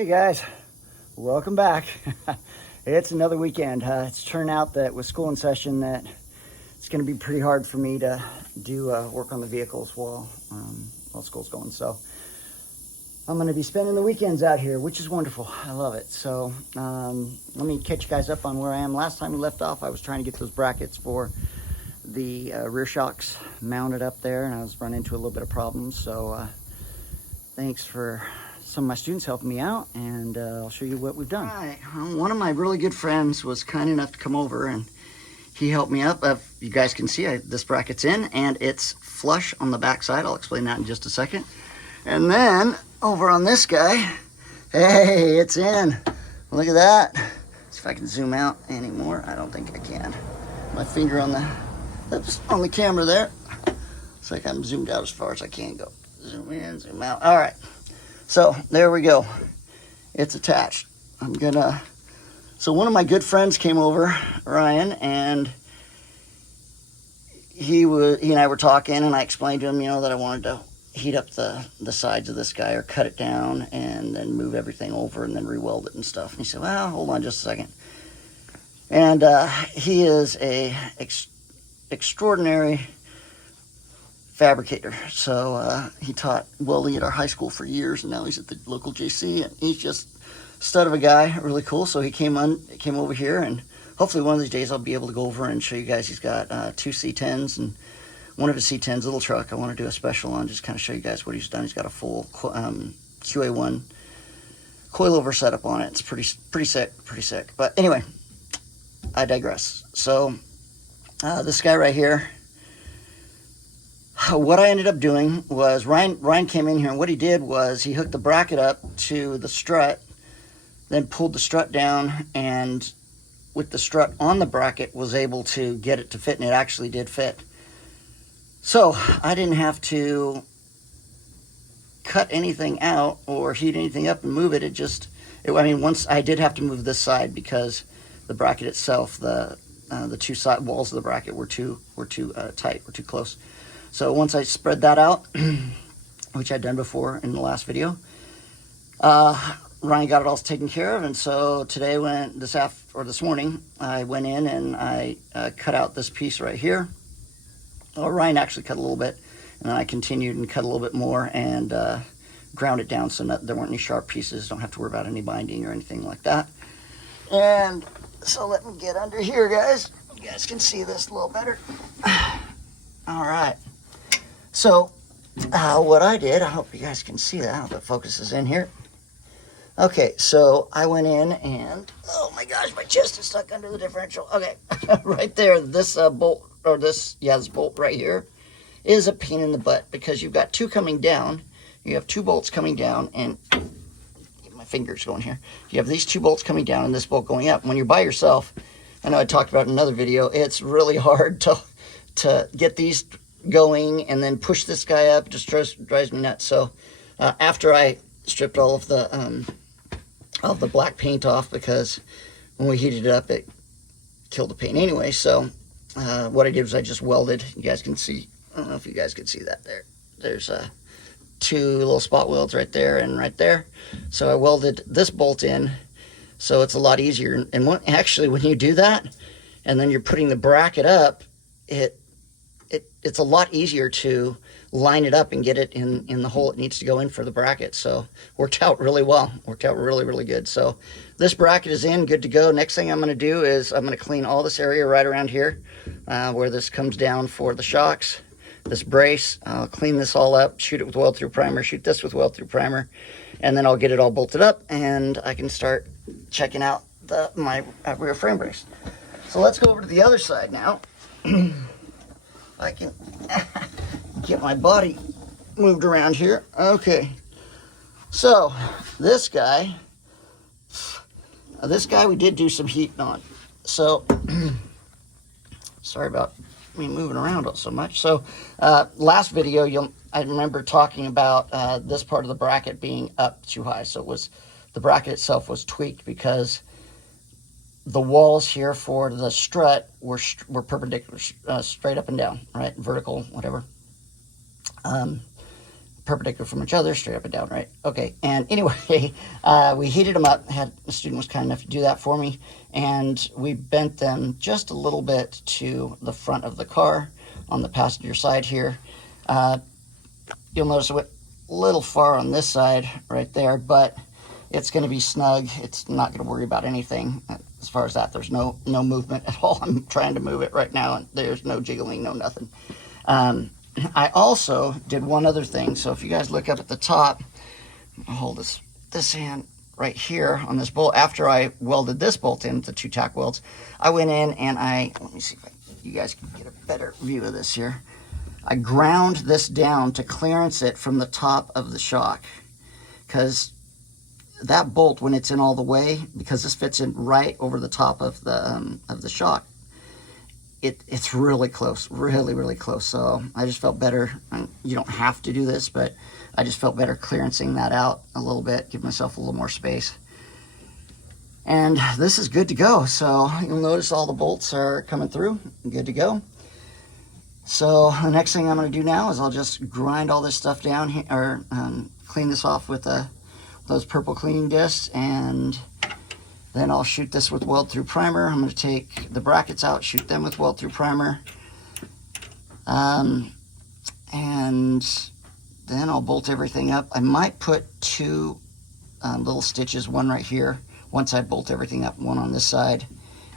Hey guys, welcome back. It's another weekend. It's turned out that with school in session that it's going to be pretty hard for me to do work on the vehicles while school's going. So I'm going to be spending the weekends out here, which is wonderful. I love it. So let me catch you guys up on where I am. Last time we left off, I was trying to get those brackets for the rear shocks mounted up there, and I was running into a little bit of problems. So thanks for some of my students helping me out, and I'll show you what we've done. All right, one of my really good friends was kind enough to come over, and he helped me up. You guys can see this bracket's in, and it's flush on the back side. I'll explain that in just a second. And then over on this guy, hey, it's in. Look at that. See if I can zoom out anymore. I don't think I can. My finger on the camera there. It's like I'm zoomed out as far as I can go. Zoom in, zoom out. All right. So there we go. It's attached. So one of my good friends came over, Ryan, and he and I were talking, and I explained to him, that I wanted to heat up the sides of this guy or cut it down and then move everything over and then re-weld it and stuff. And he said, well, hold on just a second. And he is a extraordinary fabricator. So he taught welding at our high school for years, and now he's at the local JC, and he's just a stud of a guy, really cool. So he came over here, and hopefully one of these days I'll be able to go over and show you guys. He's got two C10s, and one of his C10s, little truck, I want to do a special on, just kind of show you guys what he's done. He's got a full QA1 coilover setup on it. It's pretty sick. But anyway, I digress. So this guy right here, what I ended up doing was Ryan came in here, and what he did was he hooked the bracket up to the strut, then pulled the strut down, and with the strut on the bracket was able to get it to fit, and it actually did fit. So I didn't have to cut anything out or heat anything up and move it. Once I did have to move this side because the bracket itself, the two side walls of the bracket were too tight, were too close. So once I spread that out, which I'd done before in the last video, Ryan got it all taken care of. And so today, this morning, I went in and I cut out this piece right here. Ryan actually cut a little bit, and then I continued and cut a little bit more and ground it down so there weren't any sharp pieces. Don't have to worry about any binding or anything like that. And so let me get under here, guys. You guys can see this a little better. All right. So what I did, I hope you guys can see that. I hope it focuses in here. Okay, so I went in and, oh my gosh, my chest is stuck under the differential. Okay, right there, this bolt, or this bolt right here is a pain in the butt because you've got two coming down. You have two bolts coming down, and get my fingers going here. You have these two bolts coming down and this bolt going up. When you're by yourself, I know I talked about it in another video, it's really hard to get these going and then push this guy up. It just drives me nuts. So after I stripped all of the black paint off, because when we heated it up it killed the paint anyway, so what I did was I just welded. You guys can see, I don't know if you guys can see that there. There's two little spot welds right there and right there. So I welded this bolt in, so it's a lot easier. And when you do that and then you're putting the bracket up, it's a lot easier to line it up and get it in the hole it needs to go in for the bracket. So worked out really well. Worked out really, really good. So this bracket is in, good to go. Next thing I'm going to do is I'm going to clean all this area right around here where this comes down for the shocks. This brace, I'll clean this all up, shoot it with weld-through primer, shoot this with weld-through primer, and then I'll get it all bolted up and I can start checking out my rear frame brace. So let's go over to the other side now. I can get my body moved around here. Okay, so this guy we did do some heating on. So sorry about me moving around so much. So last video, I remember talking about this part of the bracket being up too high. So the bracket itself was tweaked because the walls here for the strut were perpendicular, straight up and down, right? Vertical, whatever. perpendicular from each other, straight up and down, right? Okay, and anyway, we heated them up. A student was kind enough to do that for me, and we bent them just a little bit to the front of the car on the passenger side here. You'll notice it went a little far on this side right there, but it's going to be snug. It's not going to worry about anything as far as that. There's no movement at all. I'm trying to move it right now, and there's no jiggling, no nothing. I also did one other thing. So if you guys look up at the top, I'll hold this hand right here on this bolt. After I welded this bolt in, the 2 tack welds, I went in and let me see if you guys can get a better view of this here. I ground this down to clearance it from the top of the shock, because that bolt, when it's in all the way, because this fits in right over the top of the shock, it's really close, really close. So I just felt better. You don't have to do this, but I just felt better clearancing that out a little bit, give myself a little more space. And this is good to go. So you'll notice all the bolts are coming through, good to go. So the next thing I'm going to do now is I'll just grind all this stuff down here, or clean this off with those purple cleaning discs, and then I'll shoot this with weld-through primer. I'm going to take the brackets out, shoot them with weld-through primer. And then I'll bolt everything up. I might put 2 little stitches, one right here, once I bolt everything up, one on this side,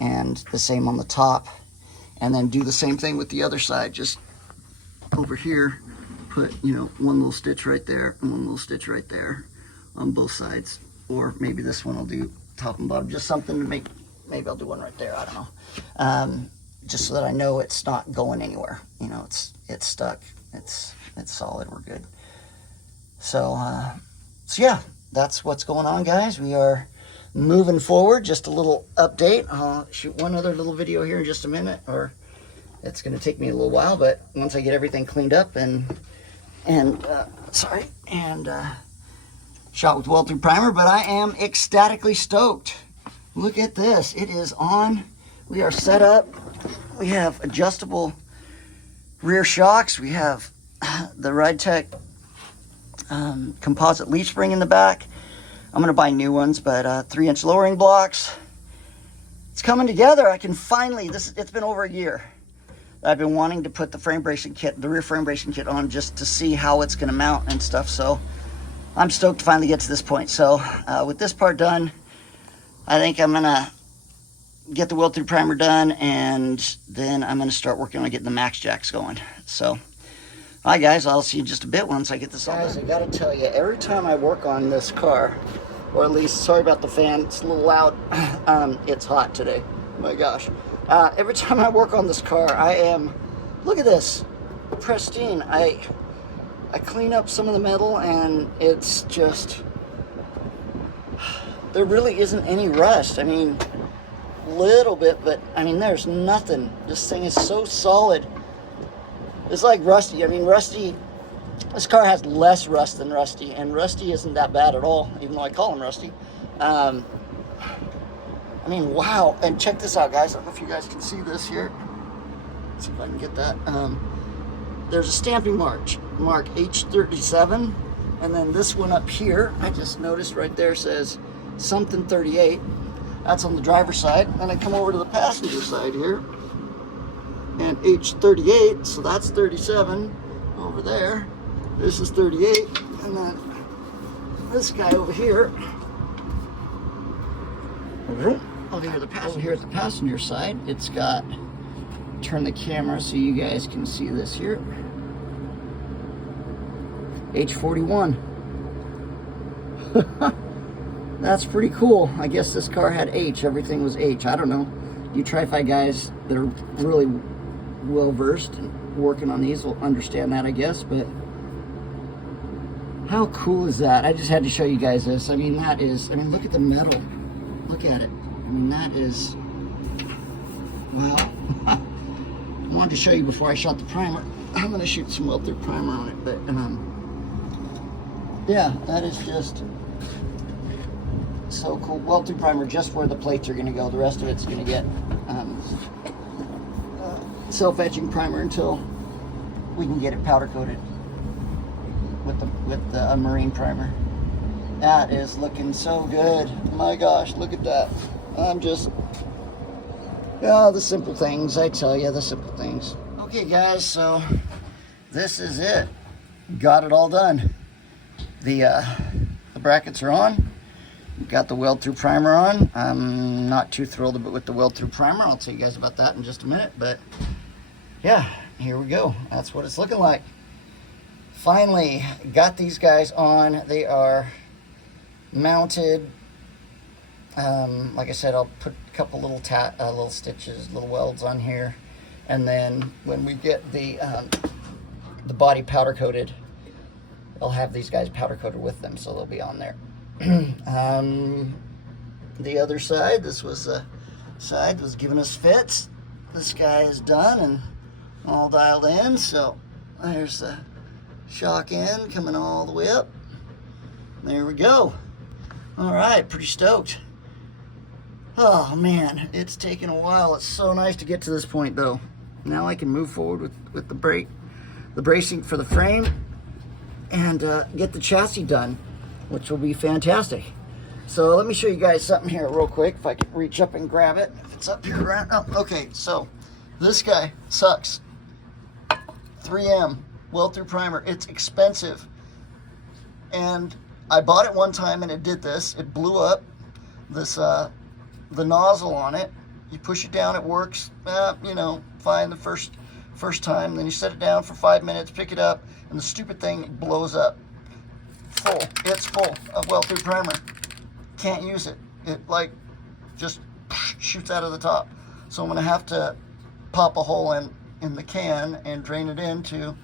and the same on the top. And then do the same thing with the other side, just over here, put, one little stitch right there, and one little stitch right there on both sides. Or maybe this one will do top and bottom, just something to maybe I'll do one right there, I don't know. Just so that I know it's not going anywhere. It's stuck, it's solid, we're good. So yeah, that's what's going on, guys. We are moving forward. Just a little update. I'll shoot one other little video here in just a minute, or it's going to take me a little while, but once I get everything cleaned up and shot with weld-through primer. But I am ecstatically stoked. Look at this. It is on. We are set up. We have adjustable rear shocks. We have the RideTech composite leaf spring in the back. I'm going to buy new ones, but 3-inch lowering blocks. It's coming together. I can finally, it's been over a year. I've been wanting to put the frame bracing kit, the rear frame bracing kit on, just to see how it's going to mount and stuff. So I'm stoked to finally get to this point. So with this part done, I think I'm going to get the weld-through primer done, and then I'm going to start working on getting the max jacks going. So, all right, guys, I'll see you in just a bit once I get this all done. Guys, I got to tell you, every time I work on this car, or at least, sorry about the fan, it's a little loud. It's hot today. My gosh. Every time I work on this car, I am, look at this, pristine. I clean up some of the metal, and it's just, there really isn't any rust. I mean, little bit, but I mean, there's nothing. This thing is so solid. It's like Rusty. I mean, Rusty, this car has less rust than Rusty, and Rusty isn't that bad at all, even though I call him Rusty. I mean, wow. And check this out, guys. I don't know if you guys can see this here. Let's see if I can get that. There's a stamping mark H37, and then this one up here, I just noticed right there says something 38. That's on the driver's side. And I come over to the passenger side here, and H38, so that's 37 over there. This is 38, and then this guy over here. Over here at the passenger side, it's got, turn the camera so you guys can see this here, H41. That's pretty cool. I guess this car had H, everything was H. I don't know. You tri-fi guys that are really well versed and working on these will understand that, I guess, but how cool is that? I just had to show you guys this. I mean, that is, I mean, look at the metal. Look at it. I mean, that is, wow. I wanted to show you before I shot the primer. I'm going to shoot some weld-through primer on it, but yeah, that is just so cool. Weld-through primer just where the plates are going to go. The rest of it's going to get self-etching primer until we can get it powder coated. with the marine primer. That is looking so good. My gosh, look at that. I'm just, the simple things, I tell you, the simple things. Okay guys, so this is it. Got it all done. The brackets are on. Got the weld through primer on. I'm not too thrilled with the weld through primer. I'll tell you guys about that in just a minute, but yeah, here we go. That's what it's looking like. Finally got these guys on. They are mounted. Like I said, I'll put a couple little stitches, little welds on here, and then when we get the body powder coated, I'll have these guys powder coated with them, so they'll be on there. The other side, this was the side was giving us fits. This guy is done and all dialed in, so there's the shock end coming all the way up. There we go. All right, pretty stoked. Oh man, it's taken a while. It's so nice to get to this point though. Now I can move forward with the bracing for the frame and get the chassis done, which will be fantastic. So let me show you guys something here real quick, if I can reach up and grab it. If it's up here right now. Okay, so this guy sucks. 3M weld through primer. It's expensive, and I bought it one time and it did this. It blew up this the nozzle on it. You push it down, it works, fine the first time. Then you set it down for 5 minutes, pick it up, and the stupid thing blows up. Full. It's full of weld through primer. Can't use it. It like just shoots out of the top. So I'm gonna have to pop a hole in the can and drain it into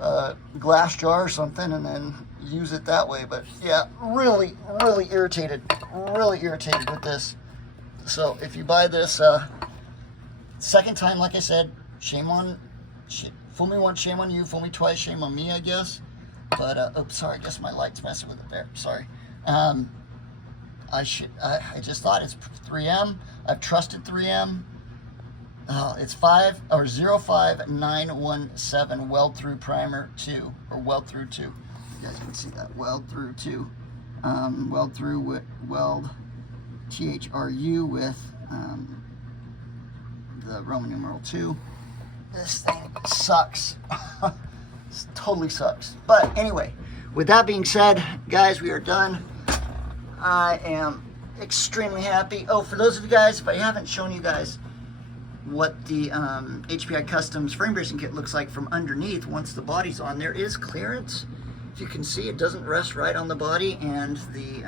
a glass jar or something, and then use it that way. But yeah, really irritated with this. So if you buy this second time, like I said, fool me once, shame on you. Fool me twice, shame on me, I guess. But oops, sorry, I guess my light's messing with it there. Sorry. I just thought it's 3M. I've trusted 3M. It's 05917 weld through primer 2, or weld through 2. You guys can see that, weld through 2. Weld through with weld THRU with the Roman numeral 2. This thing sucks. It totally sucks. But anyway, with that being said, guys, we are done. I am extremely happy. Oh, for those of you guys, if I haven't shown you guys what the HPI Customs frame bracing kit looks like from underneath once the body's on, there is clearance. If you can see, it doesn't rest right on the body, and the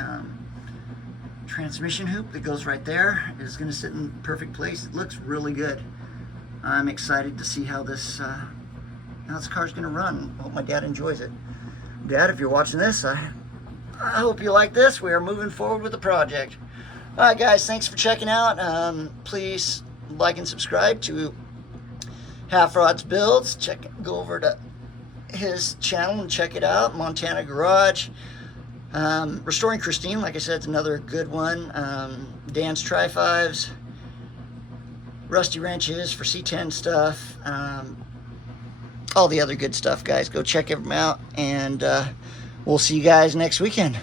transmission hoop that goes right there is going to sit in perfect place. It looks really good. I'm excited to see how this car's going to run. I hope my dad enjoys it. Dad, if you're watching this, I hope you like this. We are moving forward with the project. All right, guys, thanks for checking out. Please like and subscribe to Half Rod's Builds. Go over to his channel and check it out. Montana Garage. Restoring Christine, like I said, it's another good one. Dan's Tri-5s. Rusty wrenches for C10 stuff. All the other good stuff, guys. Go check them out, and we'll see you guys next weekend.